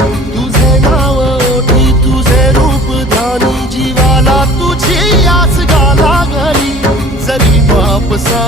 तुझे नाव ओठी तुझे रूप ध्यानी जीवाला तुझी आस गा लागली जरी बाप सा